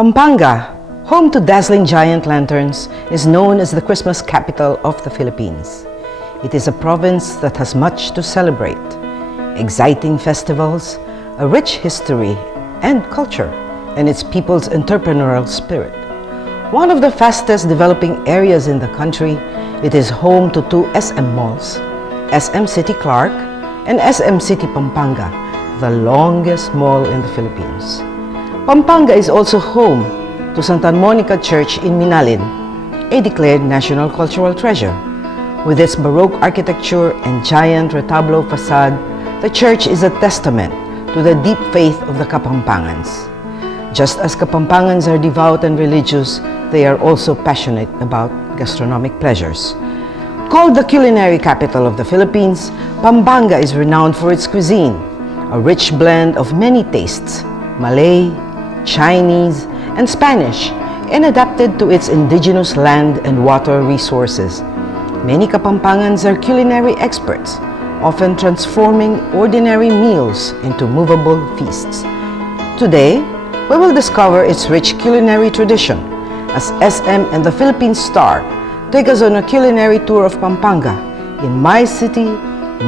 Pampanga, home to dazzling giant lanterns, is known as the Christmas capital of the Philippines. It is a province that has much to celebrate: exciting festivals, a rich history and culture, and its people's entrepreneurial spirit. One of the fastest developing areas in the country, it is home to two SM malls, SM City Clark and SM City Pampanga, the longest mall in the Philippines. Pampanga is also home to Santa Monica Church in Minalin, a declared National Cultural Treasure. With its Baroque architecture and giant retablo facade, the church is a testament to the deep faith of the Kapampangans. Just as Kapampangans are devout and religious, they are also passionate about gastronomic pleasures. Called the culinary capital of the Philippines, Pampanga is renowned for its cuisine, a rich blend of many tastes: Malay, Chinese, and Spanish, and adapted to its indigenous land and water resources. Many Kapampangans are culinary experts, often transforming ordinary meals into movable feasts. Today, we will discover its rich culinary tradition as SM and the Philippine Star take us on a culinary tour of Pampanga in My City,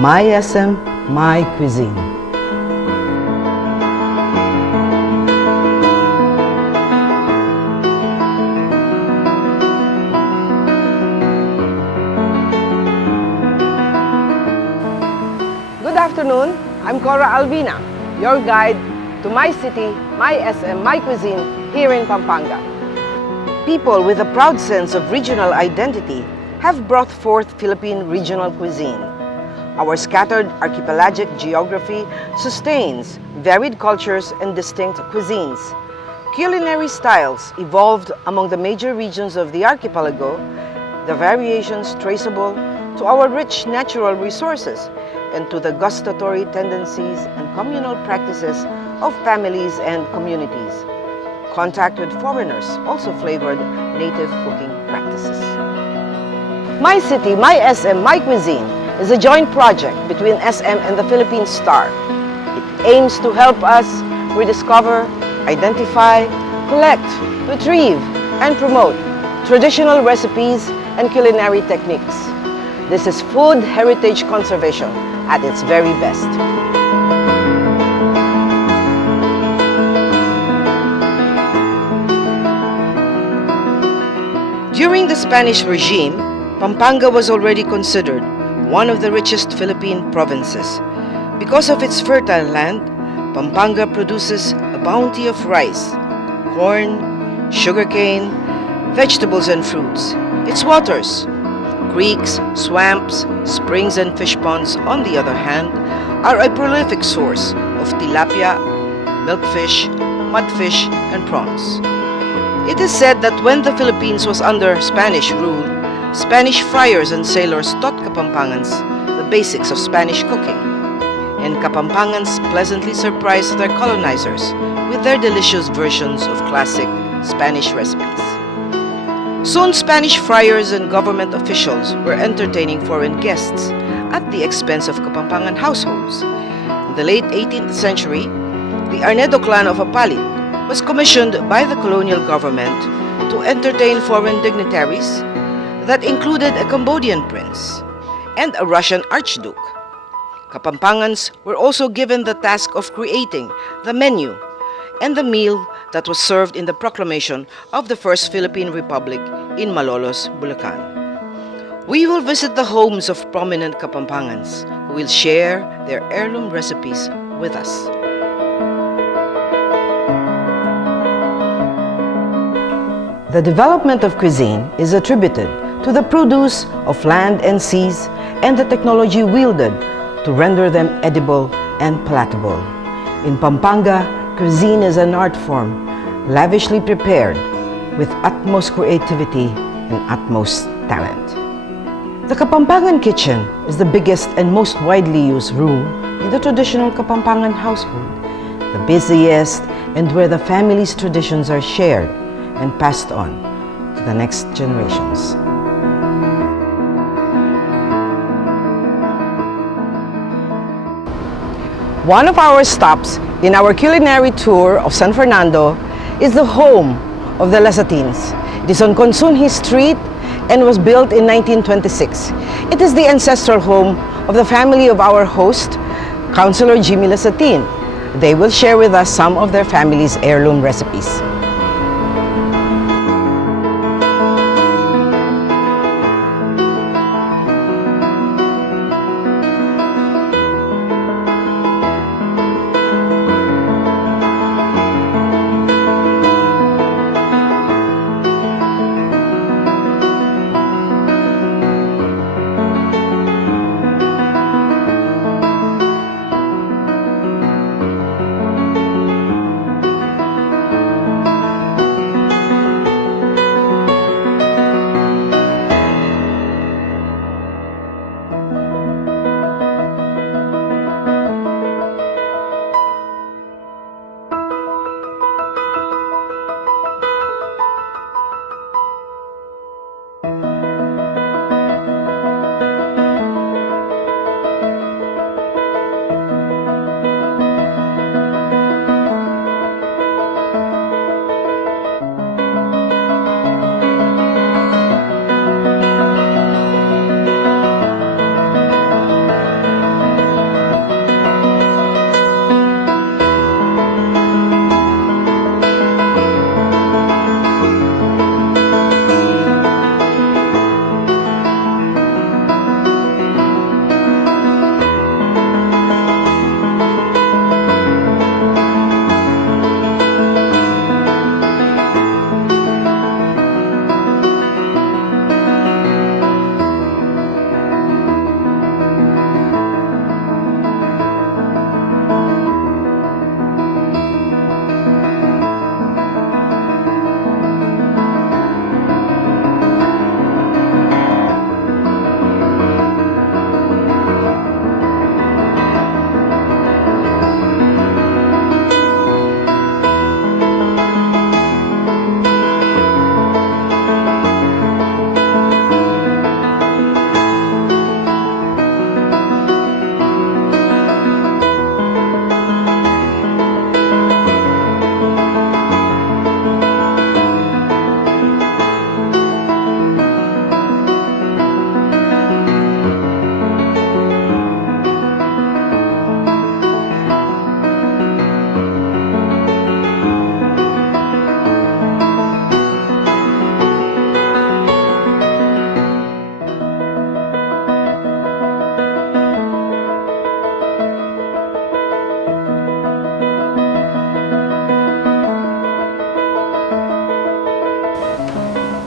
My SM, My Cuisine. Good afternoon, I'm Cora Alvina, your guide to My City, My SM, My Cuisine here in Pampanga. People with a proud sense of regional identity have brought forth Philippine regional cuisine. Our scattered archipelagic geography sustains varied cultures and distinct cuisines. Culinary styles evolved among the major regions of the archipelago, the variations traceable to our rich natural resources and to the gustatory tendencies and communal practices of families and communities. Contact with foreigners also flavored native cooking practices. My City, My SM, My Cuisine is a joint project between SM and the Philippine Star. It aims to help us rediscover, identify, collect, retrieve, and promote traditional recipes and culinary techniques. This is food heritage conservation at its very best. During the Spanish regime, Pampanga was already considered one of the richest Philippine provinces. Because of its fertile land, Pampanga produces a bounty of rice, corn, sugarcane, vegetables and fruits. Its waters, creeks, swamps, springs and fish ponds, on the other hand, are a prolific source of tilapia, milkfish, mudfish, and prawns. It is said that when the Philippines was under Spanish rule, Spanish friars and sailors taught Kapampangans the basics of Spanish cooking, and Kapampangans pleasantly surprised their colonizers with their delicious versions of classic Spanish recipes. Soon, Spanish friars and government officials were entertaining foreign guests at the expense of Kapampangan households. In the late 18th century, the Arnedo clan of Apalit was commissioned by the colonial government to entertain foreign dignitaries that included a Cambodian prince and a Russian archduke. Kapampangans were also given the task of creating the menu and the meal that was served in the proclamation of the First Philippine Republic in Malolos, Bulacan. We will visit the homes of prominent Kapampangans who will share their heirloom recipes with us. The development of cuisine is attributed to the produce of land and seas and the technology wielded to render them edible and palatable. In Pampanga, cuisine is an art form lavishly prepared with utmost creativity and utmost talent. The Kapampangan kitchen is the biggest and most widely used room in the traditional Kapampangan household, the busiest and where the family's traditions are shared and passed on to the next generations. One of our stops in our culinary tour of San Fernando is the home of the Lasatins. It is on Consunji Street and was built in 1926. It is the ancestral home of the family of our host, Councilor Jimmy Lasatin. They will share with us some of their family's heirloom recipes.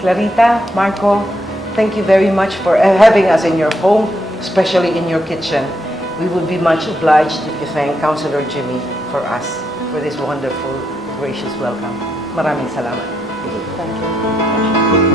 Clarita, Marco, thank you very much for having us in your home, especially in your kitchen. We would be much obliged if you thank Councilor Jimmy for us, for this wonderful, gracious welcome. Maraming salamat. Thank you.